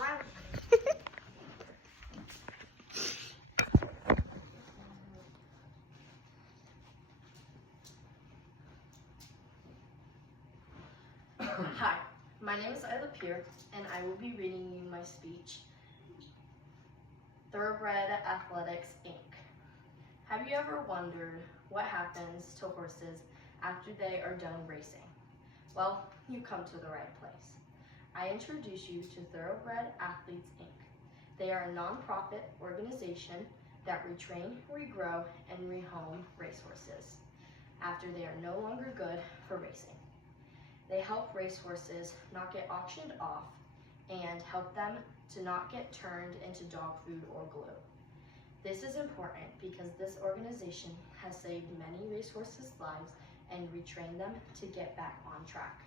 Smile. Hi, my name is Isla Pierre, and I will be reading you my speech, Thoroughbred Athletics, Inc. Have you ever wondered what happens to horses after they are done racing? Well, you come to the right place. I introduce you to Thoroughbred Athletes, Inc. They are a nonprofit organization that retrain, regrow, and rehome racehorses after they are no longer good for racing. They help racehorses not get auctioned off and help them to not get turned into dog food or glue. This is important because this organization has saved many racehorses' lives and retrained them to get back on track.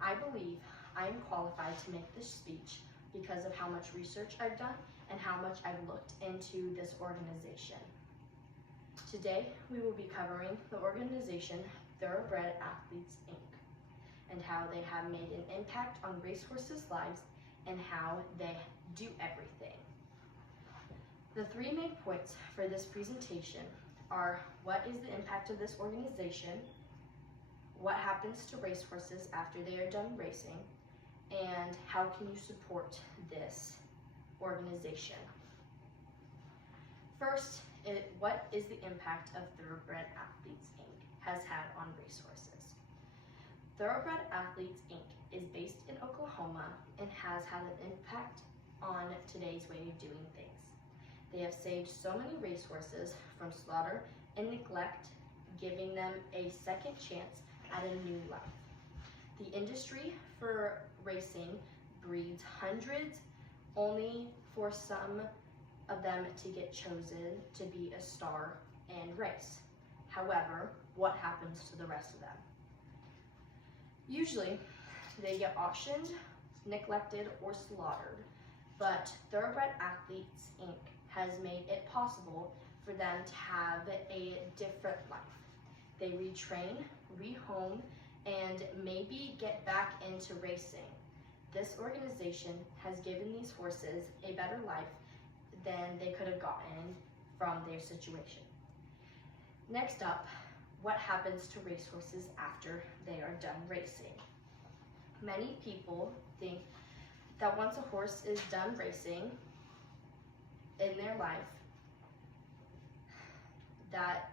I believe I am qualified to make this speech because of how much research I've done and how much I've looked into this organization. Today, we will be covering the organization Thoroughbred Athletes, Inc. and how they have made an impact on racehorses' lives and how they do everything. The three main points for this presentation are: what is the impact of this organization, what happens to racehorses after they are done racing, and how can you support this organization. First, what is the impact of Thoroughbred Athletes, Inc. has had on racehorses? Thoroughbred Athletes, Inc. is based in Oklahoma and has had an impact on today's way of doing things. They have saved so many racehorses from slaughter and neglect, giving them a second chance at a new life. The industry for racing breeds hundreds, only for some of them to get chosen to be a star and race. However, what happens to the rest of them? Usually, they get auctioned, neglected, or slaughtered, but Thoroughbred Athletes, Inc. has made it possible for them to have a different life. They retrain, rehome, and maybe get back into racing. This organization has given these horses a better life than they could have gotten from their situation. Next up, what happens to racehorses after they are done racing? Many people think that once a horse is done racing in their life, that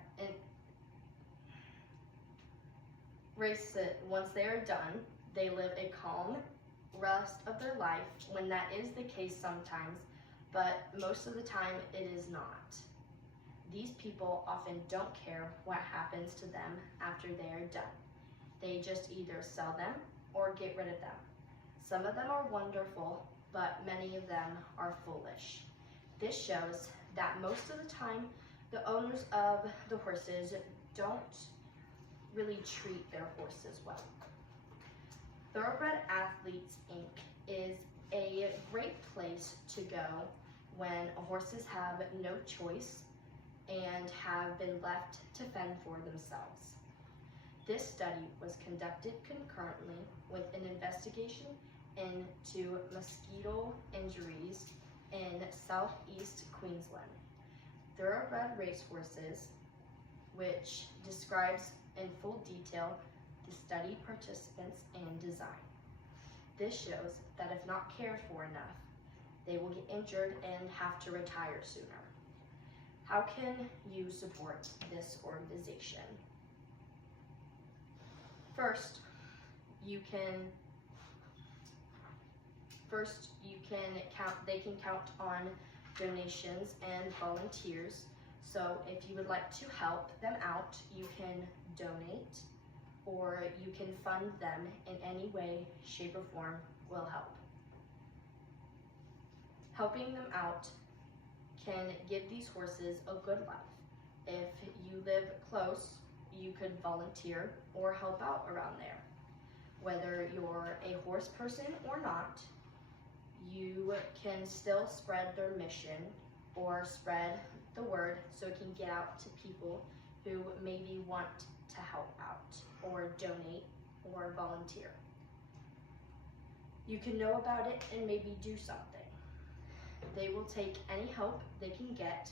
once they are done, they live a calm rest of their life, when that is the case sometimes, but most of the time it is not. These people often don't care what happens to them after they are done. They just either sell them or get rid of them. Some of them are wonderful, but many of them are foolish. This shows that most of the time, the owners of the horses don't really treat their horses well. Thoroughbred Athletes, Inc. is a great place to go when horses have no choice and have been left to fend for themselves. This study was conducted concurrently with an investigation into mosquito injuries in southeast Queensland. Thoroughbred racehorses, which describes in full detail the study participants and design. This shows that if not cared for enough, they will get injured and have to retire sooner. How can you support this organization? First, they can count on donations and volunteers. So if you would like to help them out, you can donate, or you can fund them in any way, shape, or form will help. Helping them out can give these horses a good life. If you live close, you could volunteer or help out around there. Whether you're a horse person or not, you can still spread their mission or spread the word so it can get out to people who maybe want to help out or donate or volunteer. You can know about it and maybe do something. They will take any help they can get.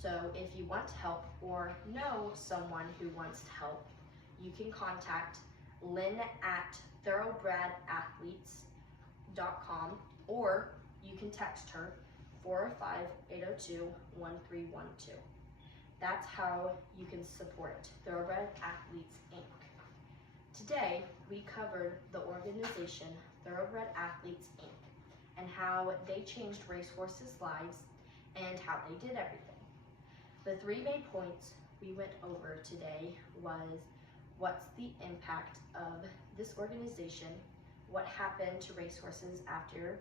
So if you want help or know someone who wants to help, you can contact Lynn at thoroughbradathletes.com, or you can text her 405-802-1312. That's how you can support Thoroughbred Athletes, Inc. Today, we covered the organization Thoroughbred Athletes, Inc. and how they changed racehorses' lives and how they did everything. The 3 main points we went over today was what's the impact of this organization, what happened to racehorses after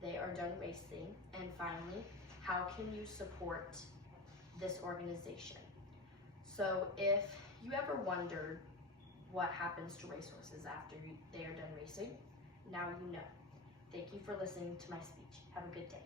they are done racing, and finally, how can you support this organization. So if you ever wondered what happens to racehorses after they are done racing, now you know. Thank you for listening to my speech. Have a good day.